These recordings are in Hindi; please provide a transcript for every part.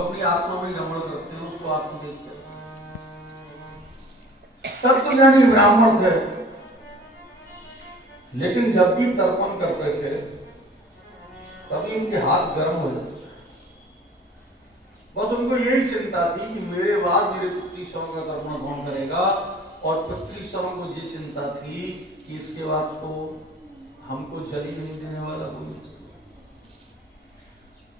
अपनी आत्मा में रमण करते हैं, उसको आत्मदेव कहते हैं। तत्वज्ञानी ब्राह्मण थे, लेकिन जब भी तर्पण करते थे तभी उनके हाथ गर्म हो जाते थे। बस उनको यही चिंता थी कि मेरे बाद मेरे पितृश्वरों का तर्पण कौन करेगा, और पितृश्वरों को ये चिंता थी कि इसके बाद तो हमको जल ही नहीं देने वाला कोई।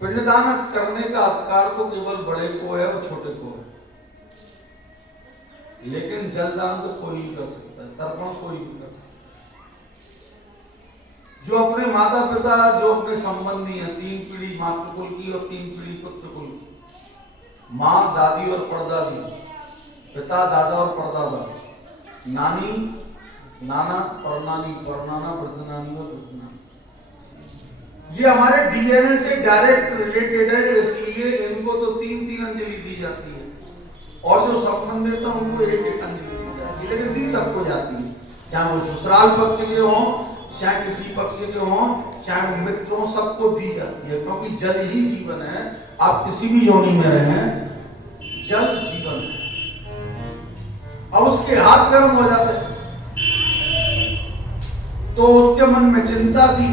पिंडदान करने का अधिकार तो केवल बड़े को है और छोटे को है, लेकिन जलदान तो कोई भी कर सकता है, तर्पण कोई भी कर सकता है। जो अपने माता पिता, जो अपने संबंधी हैं, 3 पीढ़ी मातृकुल की और 3 पीढ़ी पुत्रकुल की, माँ दादी और परदादी, पिता दादा और परदादा, नानी नाना परनानी परनाना वृद्धनानी और वृद्धनानी, ये हमारे डीएनए से डायरेक्ट रिलेटेड है, इसलिए इनको तो 3-3 अंजलि दी जाती है, और जो संबंधित है उनको 1-1 अंजलि दी जाती है, लेकिन दी सबको जाती है, चाहे वो ससुराल पक्ष के हों, चाहे किसी पक्ष के हों, चाहे वो मित्र हों, सबको दी जाती है, क्योंकि जल ही जीवन है। आप किसी भी योनि में रहें, जल जीवन है। अब उसके हाथ गर्म हो जाते हैं, तो उसके मन में चिंता थी।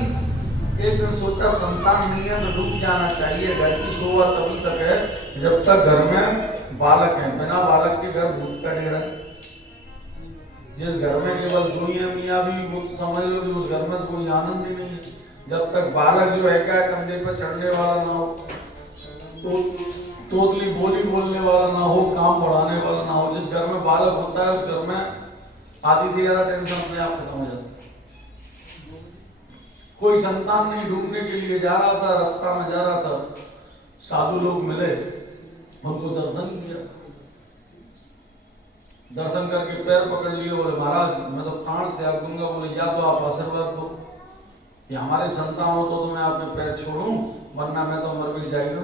एक दिन सोचा संतान नहीं है तो डूब जाना चाहिए, घर की शोभा तभी तक है जब तक घर में बालक है, बिना बालक के घर भूत का डेरा। जिस घर में केवल 2 मियाँ भी, वो तो समझ लो कि उस घर में कोई आनंद ही नहीं है। जब तक बालक जो है क्या कंधे पर चढ़ने वाला ना हो, तो तोतली बोली बोलने वाला ना हो, काम बढ़ाने वाला ना हो, जिस घर में बालक होता है उस घर में आधी से ज्यादा टेंशन अपने आप खत्म हो जाता है। कोई संतान नहीं, ढूंढने के लिए जा रहा था, रास्ता में जा रहा था, साधु लोग मिले, उनको दर्शन किया, दर्शन करके पैर पकड़ लिए, बोले महाराज मैं तो प्राण त्याग दूंगा। बोले या तो आप आशीर्वाद दो कि हमारे संतान हो तो मैं आपके पैर छोड़ूं, वरना मैं तो मर भी जाएगा,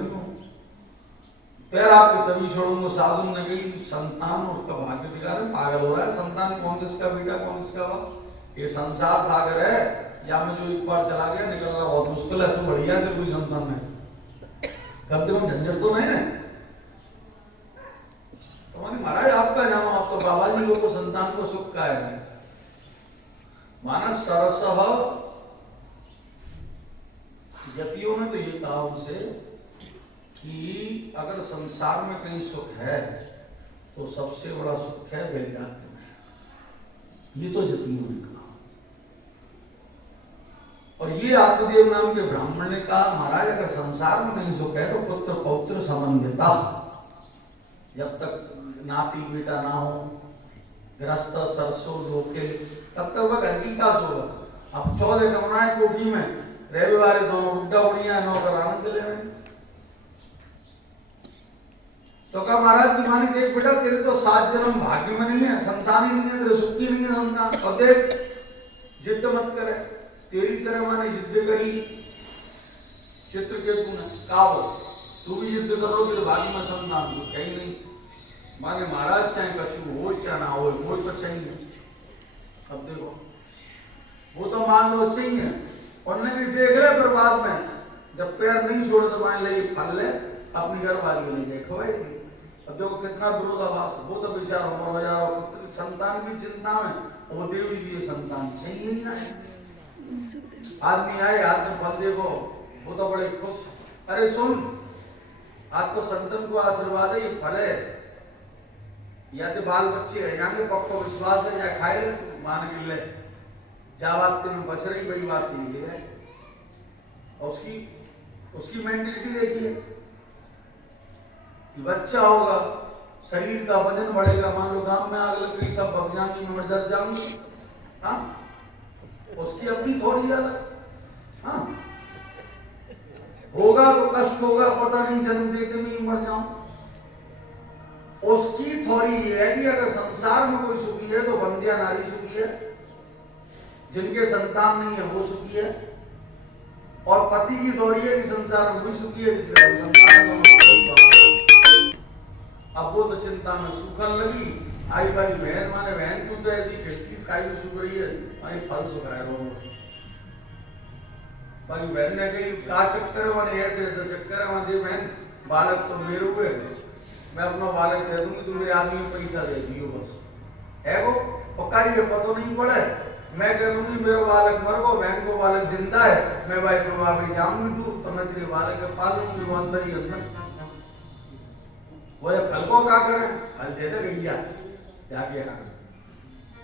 पैर आपके तभी छोड़ूंगा। साधु ने कही संतान उसका भाग्य दिखा रहे, पागल हो रहा है, संतान कौन किसका बेटा कौन किसका बाप, ये संसार सागर है, या में जो एक बार चला गया निकलना बहुत मुश्किल है, तो बढ़िया है कोई संतान नहीं, कम से कम झंझट तो नहीं ना। तो मैंने महाराज आपका जानो, आप तो बाबा जी लोगों को संतान को सुख का है। माना सरसह यतियों ने तो ये कहा उनसे कि अगर संसार में कहीं सुख है तो सबसे बड़ा सुख है वैराग्य में, ये तो जतियों ने कहा। और ये आत्मदेव नाम के ब्राह्मण ने कहा महाराज अगर संसार में कहीं सुख है तो पुत्र पौत्र समन्विता, जब तक नाती बेटा ना हो, गृहस्थ सरसों लोके, तब तक वह घर की का सोगा। अब 14 कमराएं कोठी में, रविवार दोनों बुड्ढा बुढ़िया नौकर आनंद ले रहे। तो कहा महाराज की मानी देख बेटा तेरे तो 7 जन्म भाग्य में नहीं है, संतान ही नहीं है, तेरे सुखी नहीं है संतान, और देख जिद मत करे, तेरी तरह माने जिद करी चित्रकेतु ने, कहा तू भी जिद करो तेरे भाग्य में संतान सुख है ही नहीं। माने महाराज चाहे कछु हो चाहे ना हो, कोई तो चाहिए। अब देखो वो तो मान लो चाहिए, उन्होंने भी देख ले, पर बाद में जब पैर नहीं छोड़े तो मान ले फल ले अपनी घर वाली नहीं देखो भाई। अब देखो कितना विरोधाभास, वो तो बेचारा उम्र हो जा रहा हो, संतान की चिंता में वो देवी जी संतान चाहिए ही ना। आदमी आए हाथ में फल देखो, वो तो बड़े खुश, अरे सुन आज तो संतन को आशीर्वाद है, ये फल है, या तो बाल बच्चे है, यहाँ के पक्को विश्वास है, या खाए मान के ले जा बात में बच रही वही बात नहीं है। और उसकी मेंटेलिटी देखिए कि बच्चा होगा, शरीर का वजन बढ़ेगा, मान लो गांव में आग लग गई, सब बगजानी में मर जाऊंगे, हाँ उसकी अपनी थोड़ी ज्यादा, हाँ होगा तो कष्ट होगा, पता नहीं जन्म देते में मर जाऊं। उसकी थोड़ी ये है कि अगर संसार में कोई सुखी है तो बंदिया नारी सुखी है, जिनके संतान नहीं है वो सुखी है, और पति की थोड़ी है कि संसार में कोई सुखी है जिसका संतान है। अब वो तो चिंता में सूखन लगी, आई भाई बहन माने बहन तू तो ऐसी खिड़की खाई सूख रही है, भाई फल सुख रहा है। बहन ने कही का चक्कर है, माने ऐसे ऐसे चक्कर है, माने बहन बालक तो मेरे हुए, मैं अपना बालक दे दूंगी, तुम मेरे आदमी को पैसा दे दियो बस है वो पक्का ही है, पता नहीं पड़े। मैं कह दूंगी मेरा बालक मर गो, बहन को बालक जिंदा है, मैं भाई को वापस जाऊंगी तू तो मैं तेरे बालक के पालूंगी, वो अंदर ही अंदर। वो फल को क्या करे, फल दे दे गैया जाके, यहाँ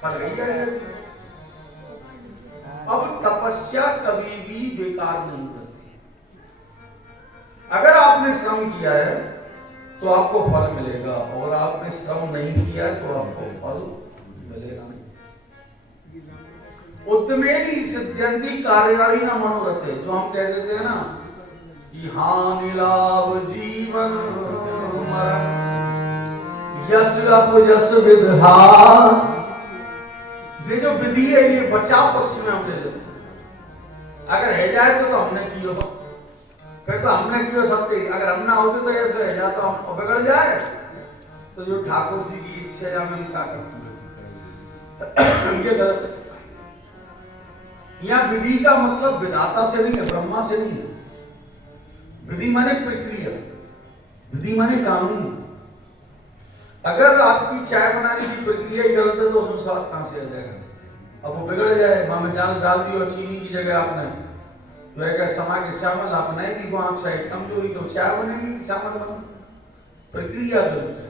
फल गैया है। अब तपस्या कभी भी बेकार नहीं करती। अगर आपने श्रम किया है तो आपको फल मिलेगा, और आपने श्रम नहीं किया है तो आपको फल मिलेगा नहीं। उद्यमेनी सिद्ध्यन्ति कार्याणि न मनोरथे, जो हम कह देते हैं ना कि हानि लाभ जीवन मरण यश अपयश विधा, ये जो विधि है ये बचाव पक्ष में हमने लेते हैं। अगर है जाए तो हमने किया, फिर तो हमने किया सब ठीक। अगर हम ना होते तो ऐसे है जाता तो हम बिगड़ जाए। तो जो ठाकुर जी की इच्छा या में क्या करती है ये गलत है। यहाँ विधि का मतलब विधाता से नहीं है, ब्रह्मा से नहीं है। विधि माने प्रक्रिया, विधि माने कानून। अगर आपकी चाय बनाने की प्रक्रिया ही गलत है तो उसमें स्वाद कहां से आ जाएगा। अब वो बिगड़ जाए, मां में जाल डाल दी और चीनी की जगह आपने जो है समा के चावल आप नहीं दी को आंख साइड कमजोरी तो चाय बनेगी, चावल बना। प्रक्रिया गलत है।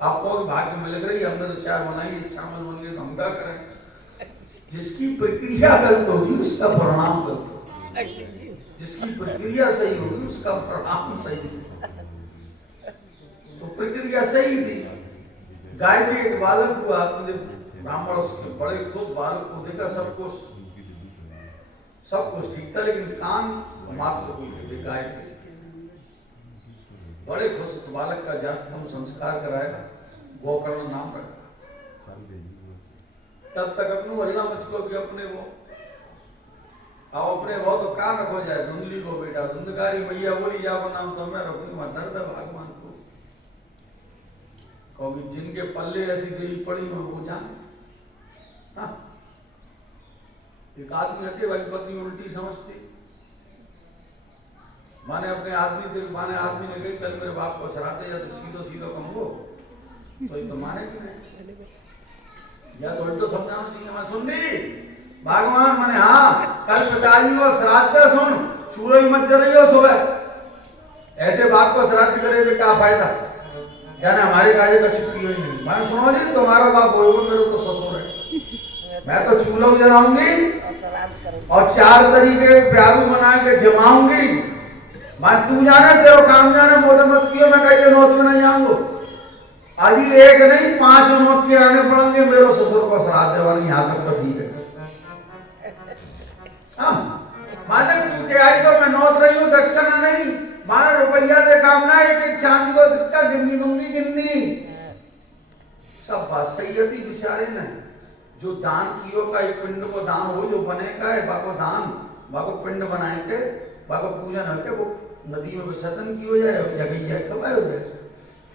आपको भाग्य में लग रही हमने तो चाय बनाई, चावल बन गए तो हम क्या करें। जिसकी प्रक्रिया गलत होगी उसका परिणाम गलत होगा, जिसकी प्रक्रिया सही होगी उसका परिणाम सही होगा। तो प्रक्रिया सही थी। गाय में एक बालक हुआ, ब्राह्मण उसके बड़े खुश, बालक को देखा सब कुछ ठीक था, लेकिन कान मात्र भूल गए गाय के। बड़े खुश, तो बालक का जातकर्म संस्कार कराया, गोकर्ण नाम रखा। तब तक अपने वजला मुझको कि अपने वो अब अपने वो तो काम रखो जाए धुंधली को बेटा, धुंधकारी मैया बोली जाओ नाम तो मैं रखूंगा दर्द भगवान को, क्योंकि जिनके पल्ले ऐसी देवी पड़ी मैं वो जाने। एक आदमी हत्या भाई पत्नी उल्टी समझती, माने अपने आदमी से माने आदमी ने कही कल मेरे बाप को सराते या तो सीधो सीधो कमो तो ये तो माने कि नहीं, या तो उल्टो समझाना चाहिए। मैं सुन ली भगवान माने हाँ कल पिताजी को श्राद्ध सुन चूरो ही मत जल हो सुबह, ऐसे बाप को श्राद्ध करे तो क्या फायदा, जाने हमारे काजे का छुट्टी हुई नहीं। मैंने सुनो जी तुम्हारा बाप बोलो मेरे तो ससुर है, मैं तो चूल्हा जलाऊंगी और 4 तरीके प्यारू बना के जमाऊंगी। मैं तू जाने तेरे काम जाने मोद मत कियो, मैं कहीं नौत में नहीं आऊंगा। अजी एक नहीं 5 नौत के आने पड़ेंगे, मेरे ससुर को श्राद्ध देवानी, यहाँ तक तो ठीक है। माने तू के आई तो मैं नौत रही हूँ, दक्षिणा नहीं माना रुपया दे काम ना, एक चांदी को सिक्का गिननी दूंगी गिननी। सब बात सही है थी बिचारे ने। जो दान कियो का एक पिंड को दान हो जो बने का है बाको दान, बाको पिंड बनाए के बाको पूजन है के वो नदी में विसर्जन की हो जाए या गैया खवाए हो जाए,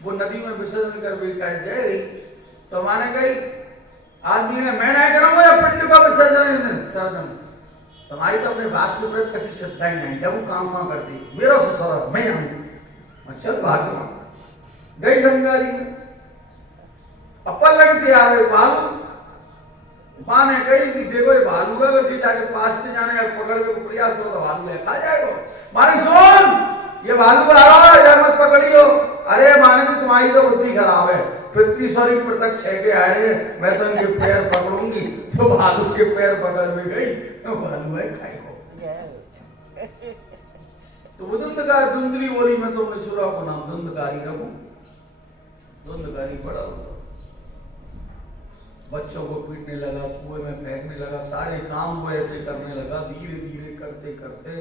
वो नदी में विसर्जन कर बेकाय जाए रही। तो माने कही आदमी ने मैं नहीं करूंगा या पिंड का विसर्जन सर्जन, तुम्हारी तो अपने बाप के प्रति किसी श्रद्धा ही नहीं, जब वो काम करती मेरा ससुर मैं आऊँ चल भागवान गई गंगा जी में अपन लगते आ रहे भालू। माँ ने कही कि देखो ये भालू है, अगर सीधा के पास से जाने और पकड़ के प्रयास करो तो भालू है खा जाएगा। माने सुन ये भालू आ रहा है या मत पकड़ियो। अरे माने जी तुम्हारी तो बुद्धि खराब है, पृथ्वी प्रत्यक्ष है के आ रहे हैं, मैं तो इनके पैर पकड़ूंगी। तो भालू के पैर पकड़ में गई तो भालू है खाएगा। तो वो धुंधकार धुंधली बोली मैं तो अपने सुरा को नाम धुंधकारी रखूं, धुंधकारी बड़ा हुआ, बच्चों को पीटने लगा, कुएं में फेंकने लगा, सारे काम वो ऐसे करने लगा। धीरे धीरे करते करते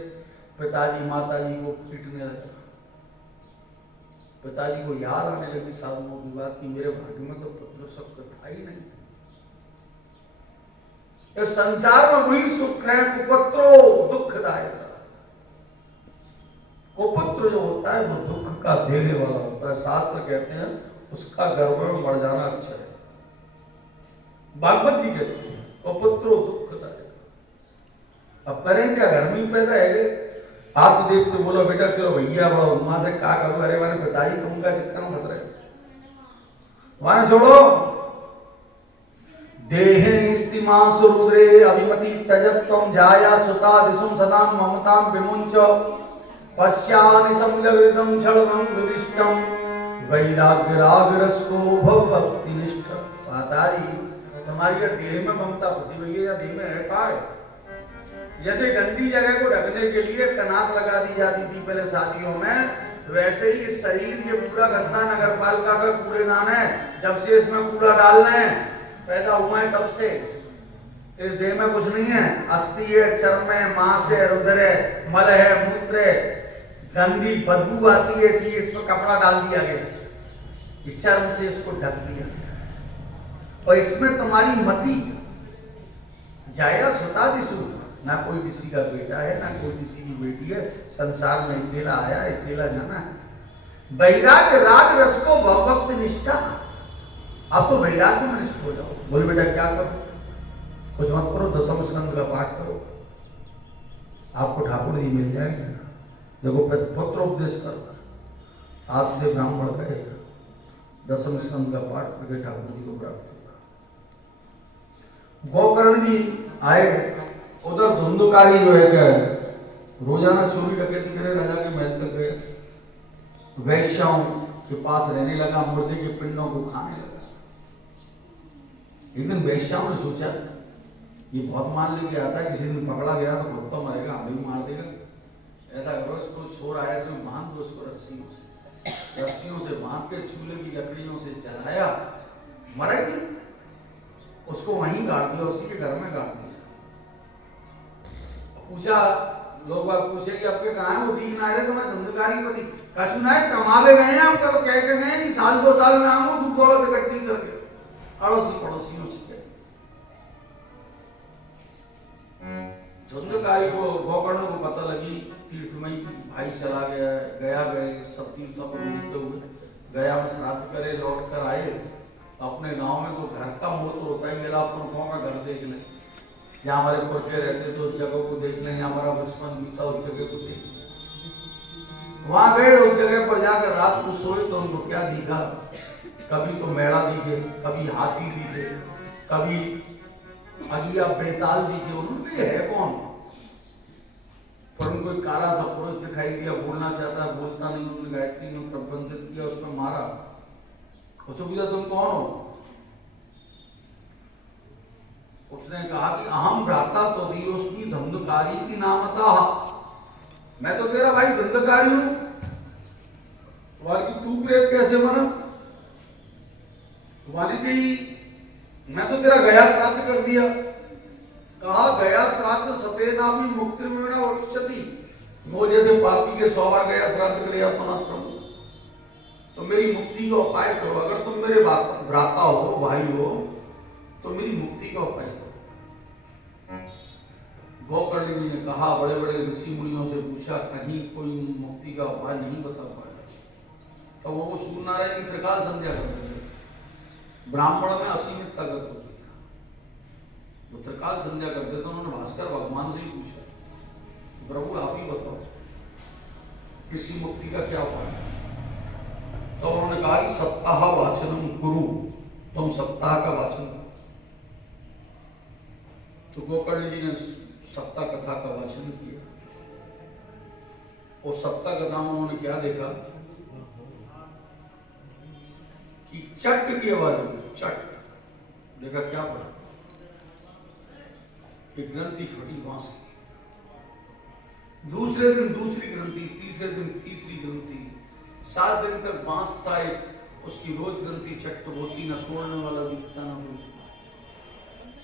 पिताजी माताजी को पीटने लगा। पिताजी को याद आने लगी साधुओं की बात कि मेरे भाग्य में तो पुत्र सुख था ही नहीं, इस संसार में वही सुख है कुपुत्रो दुखदायक। कुपुत्र जो होता है वो दुख का देने वाला होता है। शास्त्र कहते हैं उसका गर्भ में मर जाना अच्छा है। भागवत जी कहते हैं कुपुत्रो दुखदायक। अब करें क्या, घर में ही पैदा है आप तो देखते बोलो बेटा चलो भैया बड़ो माँ से क्या करूं, अरे हमारे पिताजी तुम का चक्कर में फंस रहे, माने छोड़ो। देहे स्तिमा सुरुद्रे अभिमति त्यजत्वं जाया सुता दिशुम सदाम ममताम विमुंच पश्यानि संलग्नितं छलनं विदिष्टं वैराग्य राग रसको भक्ति निष्ठ। माताजी तुम्हारी देह में ममता फंसी हुई है या देह में है पाए? जैसे गंदी जगह को ढकने के लिए कनात लगा दी जाती थी पहले शादियों में, वैसे ही इस शरीर ये पूरा गंदा नगर पालिका का कूड़ेदान है। जब से इसमें कूड़ा डालना है, पैदा हुआ है तब से इस देह में कुछ नहीं है। अस्थि है, चर्म है, मांस है, रुधिर है, मल है, मूत्र है, गंदी बदबू आती है, इसलिए इस पर कपड़ा डाल दिया गया, इस चर्म से इसको ढक दिया। और इसमें तुम्हारी मति जाया सुता दिशु, ना कोई किसी का बेटा है ना कोई किसी की बेटी है, संसार में अकेला आया अकेला जाना है। वैराग्य राग रस को भक्ति निष्ठा, आप तो वैराग्य में निष्ठ हो जाओ। बोल बेटा क्या करो, कुछ मत करो, दसम स्कंद का पाठ करो, आपको ठाकुर जी मिल जाएंगे। देखो पुत्र उपदेश कर हाथ से ब्राह्मण गए, दसम स्कंद का पाठ करके ठाकुर जी को प्राप्त होगा। गोकर्ण जी आए, उधर धुंधकारी जो है क्या रोजाना चोरी डकैती करे राजा के महल तक गए, वैश्याओं के पास रहने लगा, मुर्दे के पिंडों को खाने लगा। एक दिन वैश्याओं ने सोचा ये बहुत मान लेके आता है, किसी दिन पकड़ा गया तो खुद तो मरेगा, हमें भी मार देगा। ऐसा करो इसको छोड़ आया, इसमें बांध दो इसको रस्सियों से बांध के चूल्हे की लकड़ियों से जलाया, मरा ही नहीं, उसको वहीं गाड़ दिया, उसी के घर में गाड़ दिया। पूछा, लोग बात पूछे कि आपके कहाँ है वो दीन आ रहे, तो मैं धंधकारी पति कछु ना है, कमावे गए हैं आपका, तो कह के गए नहीं साल 2 साल में आऊंगा दूध दौलत इकट्ठी करके, अड़ोसी पड़ोसियों से। धुंधकारी को गोकर्ण को पता लगी तीर्थमयी भाई चला गए, सब तीर्थों को घूमते हुए गया में श्राद्ध करे, लौट कर आए अपने गांव में। तो घर का मोह तो होता ही, अपन गाँव का घर देख लें, जहाँ हमारे पुरखे रहते तो उस जगह को देख लें, हमारा बचपन बीता उस जगह को देख लें। वहां गए, उस जगह पर जाकर रात को सोए तो उनको क्या दिखा, कभी तो मेढ़ा दिखे, कभी हाथी दिखे, कभी अगिया बेताल दिखे। उन्होंने ये है कौन? पर उनको एक काला सा पुरुष दिखाई दिया, बोलना चाहता है बोलता नहीं, उन्होंने गायत्री मंत्र बंधित किया, उसमें मारा। उसको पूछा तुम कौन हो? उसने कहा कि अहम भ्राता तो दियोस्मी धंधकारी की नामता, मैं तो तेरा भाई धंधकारी हूं। कि तू प्रेत कैसे बना? वाली भी मैं तो तेरा गया श्राद्ध कर दिया। कहा गया श्राद्ध सतेनामी मुक्ति में ना उच्चति, वो जैसे पापी के 100 बार गया श्राद्ध करे अपना प्रभु, तो मेरी मुक्ति का उपाय करो। अगर तुम मेरे भ्राता हो, भाई हो, तो मेरी मुक्ति का उपाय करो। गोकर्ण जी ने कहा, बड़े बड़े ऋषि मुनियों से पूछा, कहीं कोई मुक्ति का उपाय नहीं बता पाया। तो वो सूर्यनारायण की त्रिकाल संध्या करते थे, ब्राह्मण में असीमित ताकत होती है, वो त्रिकाल संध्या करते थे। उन्होंने भास्कर भगवान से ही पूछा, प्रभु आप ही बताओ किसी मुक्ति का क्या उपाय है? तो उन्होंने कहा कि सप्ताह वाचनम कुरु, तुम सप्ताह का वाचन करो। तो गोकर्ण जी ने सप्ताह कथा का वाचन किया, और सप्ताह कथा में उन्होंने क्या देखा कि चट की आवाज हुई, चट। देखा क्या पड़ा, एक ग्रंथि फटी बांस की, दूसरे दिन दूसरी ग्रंथि, तीसरे दिन तीसरी ग्रंथि, 7 दिन तक बांस था एक, उसकी रोज ग्रंथि चट होती, न तोड़ने वाला दिखता न कोई।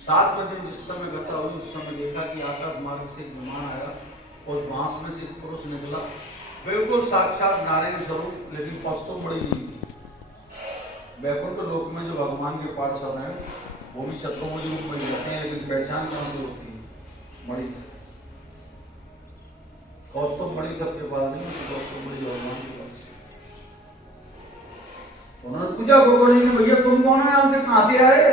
7वें दिन जिस समय कथा हुई, उस समय देखा कि आकाश मार्ग से एक विमान आया, और बांस में से एक पुरुष निकला, बिल्कुल साक्षात नारायण स्वरूप, लेकिन कौस्तुभ बड़ी नहीं थी। वैकुंठ लोक में जो भगवान के पार्षद हैं वो भी चतुर्भुज रूप में रहते हैं, लेकिन पहचान कहां से होती है? मणि से। कौस्तुभ मणि सबके पास नहीं होती, कौस्तुभ मणि भगवान के पास। उन्होंने पूछा गोकर्ण जी, भैया तुम कौन है, हमसे कहां से आए?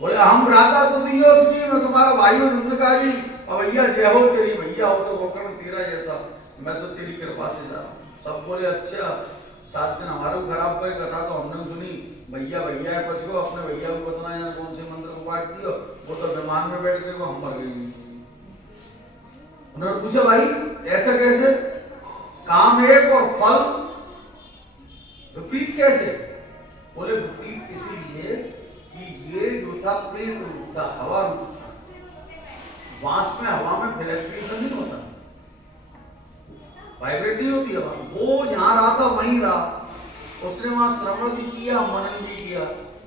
बोले हम भ्राता तो दियोस्मी, मैं तुम्हारा भाई हूं धुंधकारी। और भैया जय हो तेरी भैया। भैया हो तो गोकर्ण तेरा जैसा, मैं तो तेरी कृपा से जा रहा हूँ। सब बोले अच्छा। 7 दिन हमारे को खराब कोई कथा तो हमने सुनी, भैया भैया है पछो, अपने भैया को बतना या कौन से मंत्र को पाठ दियो, वो तो विमान में बैठ गए, वो हम मर गए। उन्होंने पूछा भाई ऐसा कैसे, काम एक और फल विपरीत कैसे? बोले विपरीत इसलिए कि ये जो था प्रेत रूप था, हवा रूप था, वास में हवा में फ्लक्चुएशन नहीं होता, वाइब्रेट नहीं होती हवा, वो यहां रहा था वहीं रहा। उसने वहां श्रवण भी किया, मनन भी किया।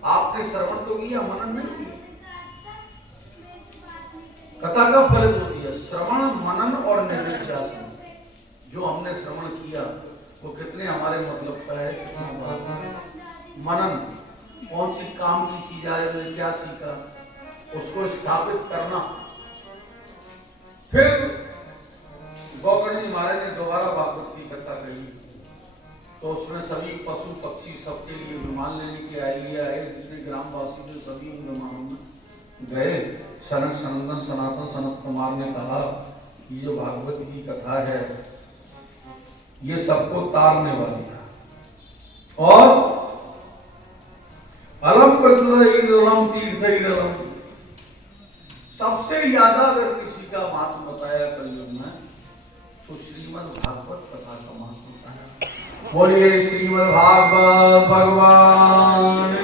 आपने श्रवण तो किया, मनन नहीं किया। कथा कब फलित होती है? श्रवण, मनन और निर्विज्ञासन। जो हमने श्रवण किया वो कितने हमारे मतलब का है, मनन कौन सी काम की चीज है, हमने क्या सीखा, उसको स्थापित करना। फिर गोकर्ण जी महाराज ने दोबारा भागवत की कथा कही, तो उसमें सभी पशु पक्षी सबके लिए विमान लेने के आइडिया है, जितने ग्रामवासी थे सभी विमानों में गए। सनक सनंदन सनातन सनत कुमार ने कहा कि जो भागवत की कथा है ये सबको तारने वाली है, और अलम प्रतिलम तीर्थम, सबसे ज्यादा अगर किसी का महत्व बताया कलयुग में तो श्रीमद् भागवत कथा का महत्व बताया। बोलिए श्रीमद् भागवत भगवान